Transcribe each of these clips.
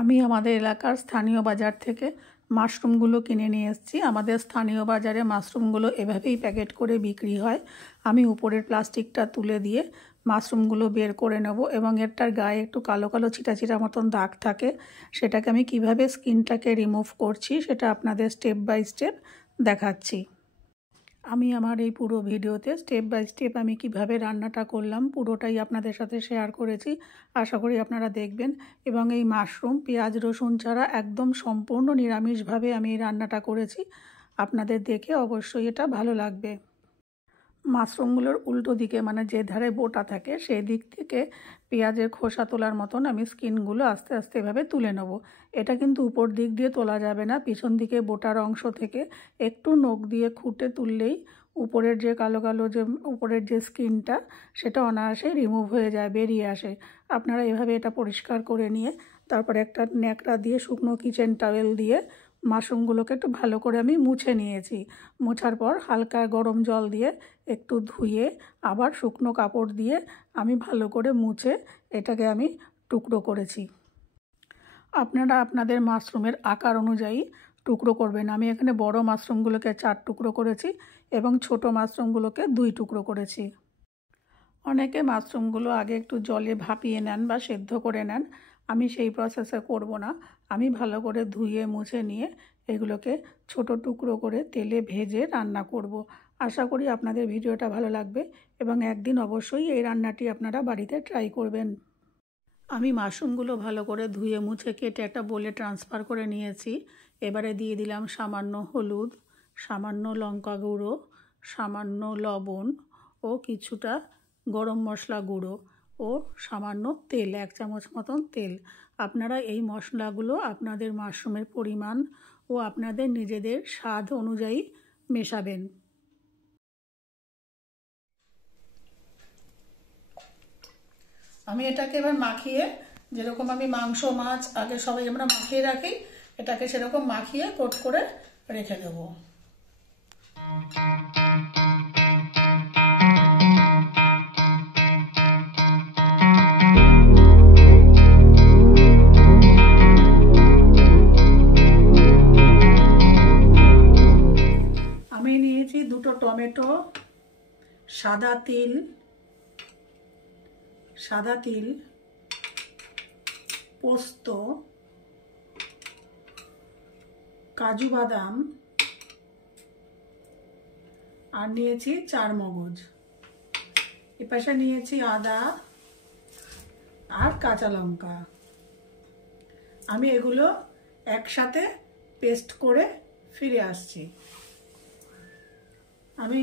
আমি আমাদের এলাকার স্থানীয় বাজার থেকে মাশরুমগুলো কিনে নিয়ে এসেছি। আমাদের স্থানীয় বাজারে মাশরুমগুলো এভাবেই প্যাকেট করে বিক্রি হয়। আমি উপরের প্লাস্টিকটা তুলে দিয়ে মাশরুমগুলো বের করে নেব এবং এটার গায়ে একটু কালো কালো ছিটা ছিটা মতন দাগ থাকে। সেটাকে আমি কিভাবে স্কিনটাকে রিমুভ করছি সেটা আপনাদের স্টেপ বাই স্টেপ দেখাচ্ছি। আমি আমার এই পুরো ভিডিওতে স্টেপ বাই স্টেপ আমি কিভাবে রান্নাটা করলাম পুরোটাই আপনাদের সাথে শেয়ার করেছি। আশা করি আপনারা দেখবেন। এবং এই মাশরুম পেঁয়াজ রসুন ছাড়া একদম সম্পূর্ণ নিরামিষভাবে আমি এই রান্নাটা করেছি। আপনাদের দেখে অবশ্যই এটা ভালো লাগবে। মাশরুমগুলোর উল্টো দিকে মানে যে ধারে বোটা থাকে সেই দিক থেকে পেঁয়াজের খোসা তোলার মতন আমি স্কিনগুলো আস্তে আস্তে এভাবে তুলে নেব। এটা কিন্তু উপর দিক দিয়ে তোলা যাবে না, পিছন দিকে বোটার অংশ থেকে একটু নখ দিয়ে খুঁটে তুললেই উপরের যে কালো কালো যে উপরের যে স্কিনটা সেটা অনায়াসে রিমুভ হয়ে যায়, বেরিয়ে আসে। আপনারা এভাবে এটা পরিষ্কার করে নিয়ে তারপরে একটা ন্যাকড়া দিয়ে শুকনো কিচেন টাওয়েল দিয়ে মাশরুমগুলোকে একটু ভালো করে আমি মুছে নিয়েছি। মোছার পর হালকা গরম জল দিয়ে একটু ধুয়ে আবার শুকনো কাপড় দিয়ে আমি ভালো করে মুছে এটাকে আমি টুকরো করেছি। আপনারা আপনাদের মাশরুমের আকার অনুযায়ী টুকরো করবেন। আমি এখানে বড় মাশরুমগুলোকে 4 টুকরো করেছি এবং ছোট মাশরুমগুলোকে 2 টুকরো করেছি। অনেকে মাশরুমগুলো আগে একটু জলে ভাপিয়ে নেন বা সেদ্ধ করে নেন। আমি সেই প্রসেসে করব না। আমি ভালো করে ধুয়ে মুছে নিয়ে এগুলোকে ছোট টুকরো করে তেলে ভেজে রান্না করব। আশা করি আপনাদের ভিডিওটা ভালো লাগবে এবং একদিন অবশ্যই এই রান্নাটি আপনারা বাড়িতে ট্রাই করবেন। আমি মাশরুমগুলো ভালো করে ধুয়ে মুছে কেটে একটা বোলে ট্রান্সফার করে নিয়েছি। এবারে দিয়ে দিলাম সামান্য হলুদ, সামান্য লঙ্কা গুঁড়ো, সামান্য লবণ ও কিছুটা গরম মশলা গুঁড়ো ও সামান্য তেল, 1 চামচ মতন তেল। আপনারা এই মশলাগুলো আপনাদের মাশরুমের পরিমাণ ও আপনাদের নিজেদের স্বাদ অনুযায়ী মেশাবেন। আমি এটাকে এবার মাখিয়ে, যেরকম আমি মাংস মাছ আগে সবাই আমরা মাখিয়ে রাখি, এটাকে সেরকম মাখিয়ে কোট করে রেখে দেবো। আমি নিয়েছি 2টো টমেটো, সাদা তিল, পোস্ত, কাজু বাদাম আর নিয়েছি 4 মগজ। এপাশে নিয়েছি আদা আর কাঁচা লঙ্কা। আমি এগুলো একসাথে পেস্ট করে ফিরে আসছি। আমি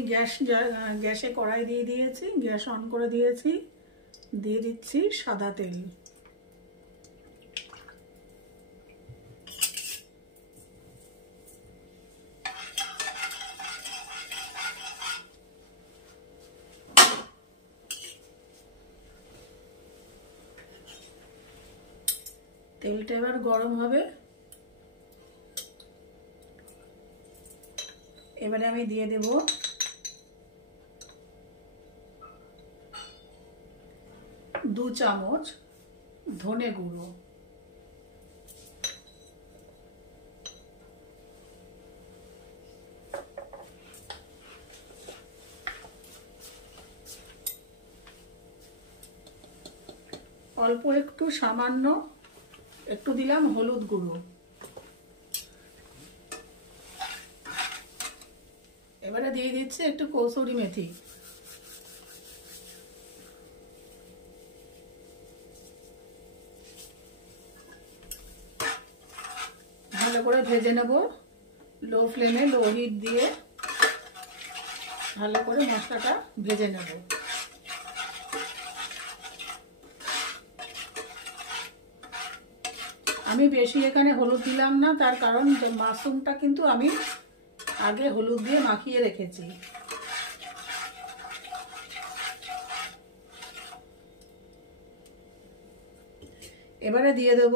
গ্যাসে কড়াই দিয়ে দিয়েছি, গ্যাস অন করে দিয়েছি। দিয়ে দিচ্ছি সাদা তেল। তেলটা এবার গরম হবে। এবারে আমি দিয়ে দেব দু চামচ ধনে গুঁড়ো, অল্প একটু সামান্য একটু দিলাম হলুদ গুঁড়ো। এবারে দিয়ে দিচ্ছি একটু কসুরি মেথি। ভালো করে ভেজে নেব, লো ফ্লেমে, লো হিট দিয়ে ভালো করে মশলাটা ভেজে নেব। আমি বেশি এখানে হলুদ দিলাম না, তার কারণ মাশরুমটা কিন্তু আমি আগে হলুদ দিয়ে মাখিয়ে রেখেছি। এবারে দিয়ে দেব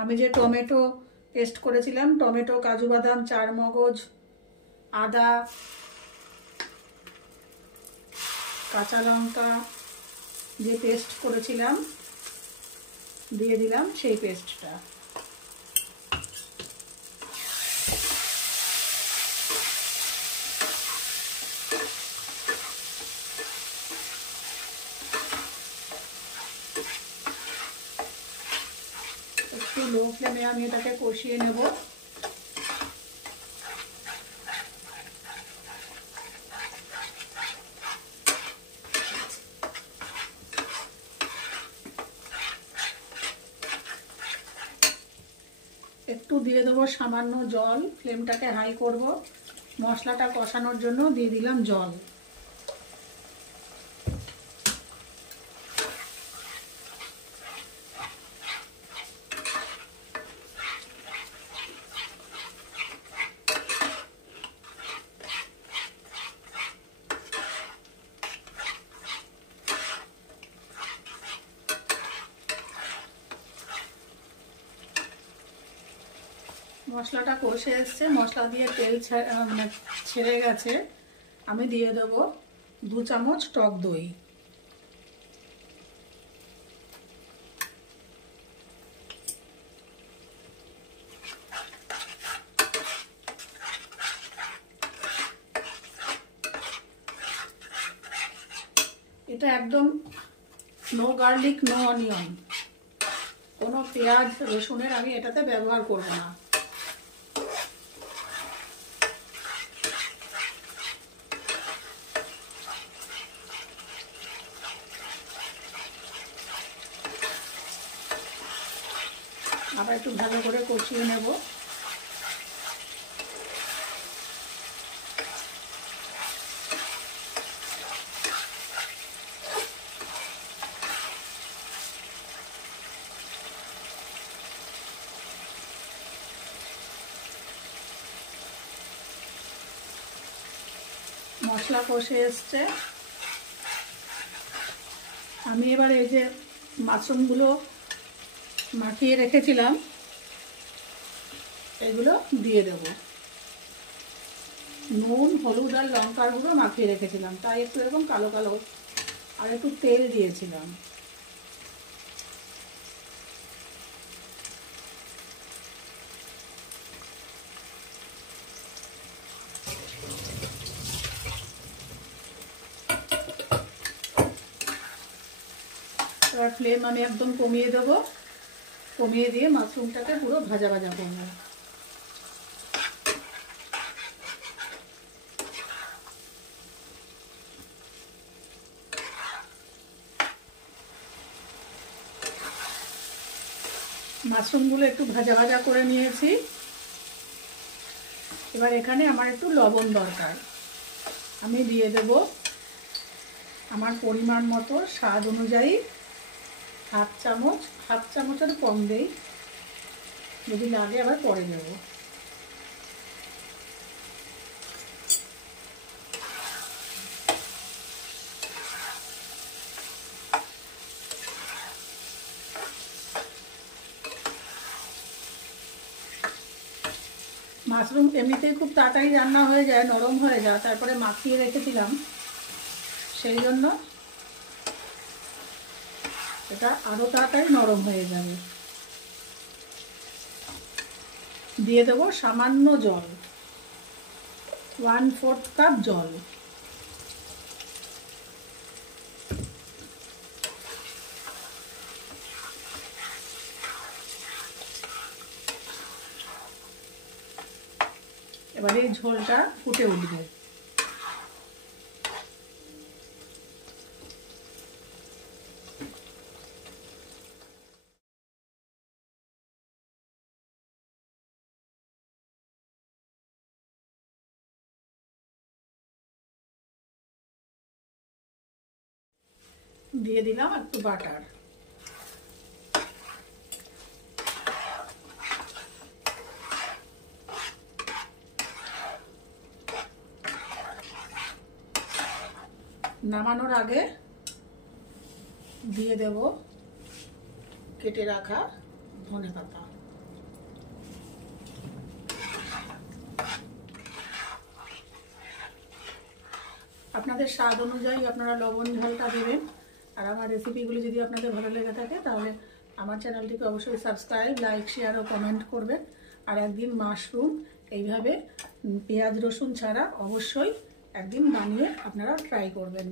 আমি যে টমেটো পেস্ট করেছিলাম, টমেটো, কাজু বাদাম, 4 মগজ, আদা, কাঁচা লঙ্কা যে পেস্ট করেছিলাম দিয়ে দিলাম সেই পেস্টটা। একটু লো ফ্লেমে আমি এটাকে কষিয়ে নেব। একটু দিয়ে দেবো সামান্য জল, ফ্লেমটাকে হাই করব। মশলাটা কষানোর জন্য দিয়ে দিলাম জল। মশলাটা কষে এসছে, মশলা দিয়ে তেল ছেড়ে গেছে। আমি দিয়ে দেবো 2 চামচ টক দই। এটা একদম নো গার্লিক নো অনিয়ন, কোনো পেঁয়াজ রসুনের আমি এটাতে ব্যবহার করব না। আবার একটু ভালো করে কষিয়ে নেব। মশলা কষে এসছে। আমি এবার এই যে মাশরুমগুলো মাখিয়ে রেখেছিলাম এগুলো দিয়ে দেব। নুন, হলুদ আর লঙ্কার গুঁড়ো মাখিয়ে রেখেছিলাম, তাই একটু এরকম কালো কালো, আর একটু তেল দিয়েছিলাম। এবার ফ্লেম আমি একদম কমিয়ে দেবো, কমিয়ে দিয়ে মাশরুমটাকে পুরো ভাজা ভাজা করবো। মাশরুমগুলো একটু ভাজা ভাজা করে নিয়েছি। এবার এখানে আমার একটু লবণ দরকার, আমি দিয়ে দেব আমার পরিমাণ মতো, স্বাদ অনুযায়ী হাফ চামচের কম দেই, যদি লাগে আবার পরে দেব। মাশরুম এমনিতেই খুব তাড়াতাড়ি রান্না হয়ে যায়, নরম হয়ে যায়, তারপরে মাখিয়ে রেখেছিলাম, সেই জন্য এটা আরো তাড়াতাড়ি নরম হয়ে যাবে। দিয়ে দেবো সামান্য জল, 1/4 কাপ জল। এবারে এই ঝোলটা ফুটে উঠবে। দিয়ে দিলাম একটু বাটার। নামানোর আগে দিয়ে দেব কেটে রাখা ধনেপাতা। আপনাদের স্বাদ অনুযায়ী আপনারা লবণ ঝালটা দেবেন। আর আমার রেসিপিগুলো যদি আপনাদের ভালো লেগে থাকে তাহলে আমার চ্যানেলটিকে অবশ্যই সাবস্ক্রাইব, লাইক, শেয়ার ও কমেন্ট করবেন। আর একদিন মাশরুম এইভাবে পেঁয়াজ রসুন ছাড়া অবশ্যই একদিন বানিয়ে আপনারা ট্রাই করবেন।